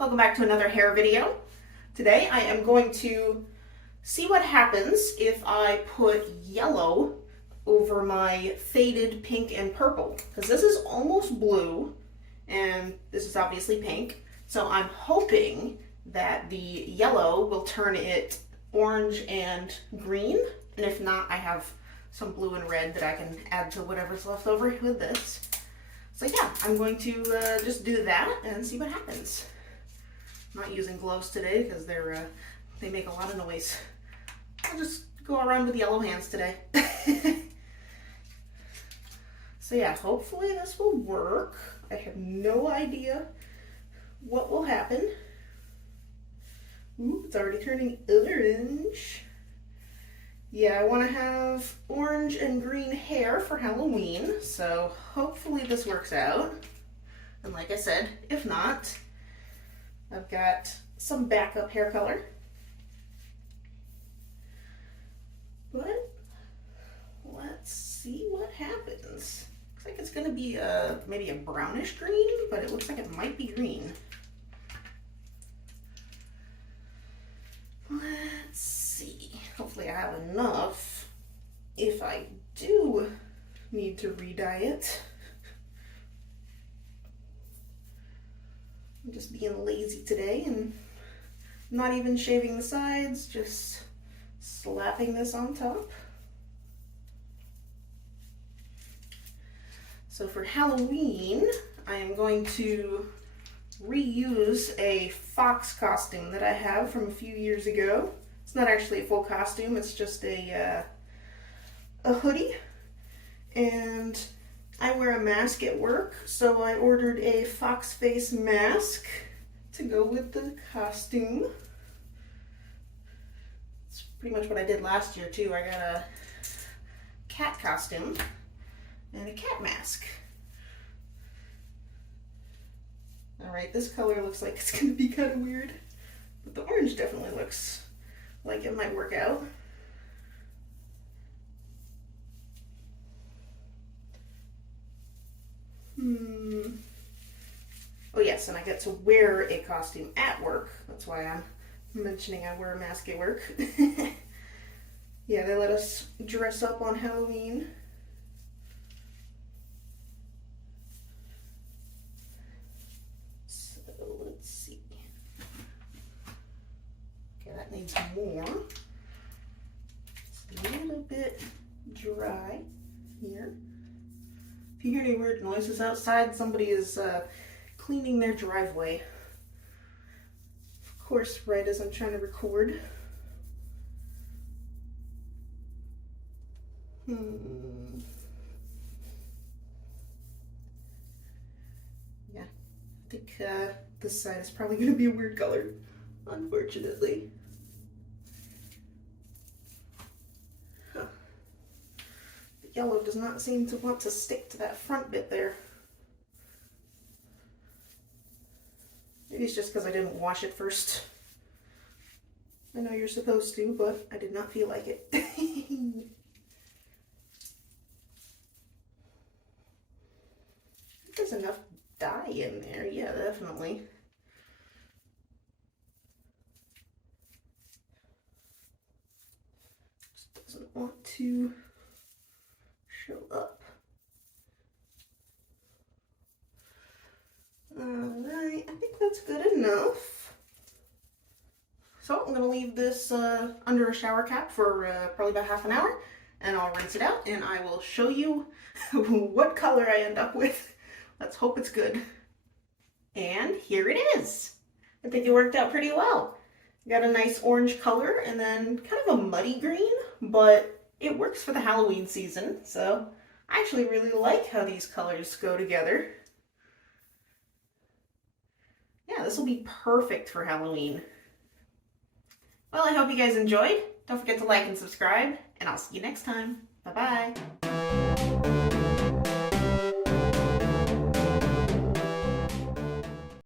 Welcome back to another hair video. Today I am going to see what happens if I put yellow over my faded pink and purple, because this is almost blue and this is obviously pink. So I'm hoping that the yellow will turn it orange and green, and if not, I have some blue and red that I can add to whatever's left over with this. So yeah, I'm going to just do that and see what happens. I'm not using gloves today because they make a lot of noise. I'll just go around with yellow hands today. So yeah, hopefully this will work. I have no idea what will happen. Ooh, it's already turning orange. Yeah, I want to have orange and green hair for Halloween, so hopefully this works out. And like I said, if not, I've got some backup hair color. But let's see what happens. Looks like it's going to be maybe a brownish green, but it looks like it might be green. Let's see. Hopefully I have enough if I do need to re-dye it. I'm just being lazy today and not even shaving the sides, just slapping this on top. So for Halloween, I am going to reuse a fox costume that I have from a few years ago. It's not actually a full costume, it's just a hoodie. And I wear a mask at work, so I ordered a fox face mask to go with the costume. It's pretty much what I did last year too. I got a cat costume and a cat mask. Alright, this color looks like it's going to be kind of weird, but the orange definitely looks like it might work out. Oh yes, and I get to wear a costume at work. That's why I'm mentioning I wear a mask at work. Yeah, they let us dress up on Halloween. So let's see. Okay, that needs more. It's a little bit dry here. If you hear any weird noises outside, somebody is cleaning their driveway. Of course, right as I'm trying to record. Yeah, I think this side is probably going to be a weird color, unfortunately. Yellow does not seem to want to stick to that front bit there. Maybe it's just because I didn't wash it first. I know you're supposed to, but I did not feel like it. There's enough dye in there, yeah, definitely. Just doesn't want to show up. Alright, I think that's good enough. So I'm going to leave this under a shower cap for probably about half an hour, and I'll rinse it out and I will show you what color I end up with. Let's hope it's good. And here it is. I think it worked out pretty well. Got a nice orange color and then kind of a muddy green, but it works for the Halloween season, so I actually really like how these colors go together. Yeah, this will be perfect for Halloween. Well, I hope you guys enjoyed. Don't forget to like and subscribe, and I'll see you next time. Bye-bye.